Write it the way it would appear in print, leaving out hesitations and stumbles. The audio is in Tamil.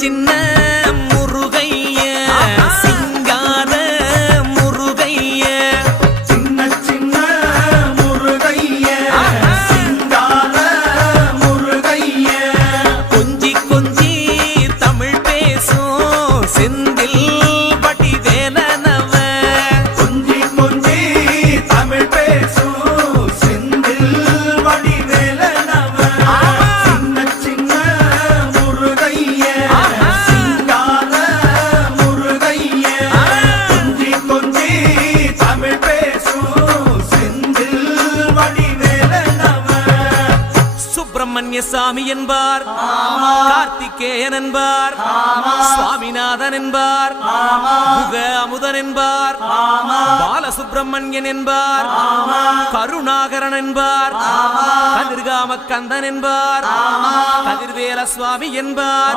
சின்ன முருகைய சிங்கார முருகைய சின்ன சின்ன முருகைய சிங்கார முருகைய கொஞ்சி கொஞ்சி தமிழ் பேசும் செந்தில் வடிவேலனவ கொஞ்சி கொஞ்சி தமிழ் பேசும் செந்தில் வடிவேலனவ சின்ன சின்ன முருகைய சிங்கார முருகைய கொஞ்சி கொஞ்சி தமிழ் பேசும் செந்தில் வடிவேலனவ சுப்பிரமணிய சாமி என்பார், கார்த்திகேயன் என்பார், சுவாமிநாதன் என்பார், முக அமுதன் என்பார், பாலசுப்பிரமணியன் என்பார், கருணாகரன் என்பார், கதிர்காம கந்தன் என்பார், கதிர்வேல சுவாமி என்பார்,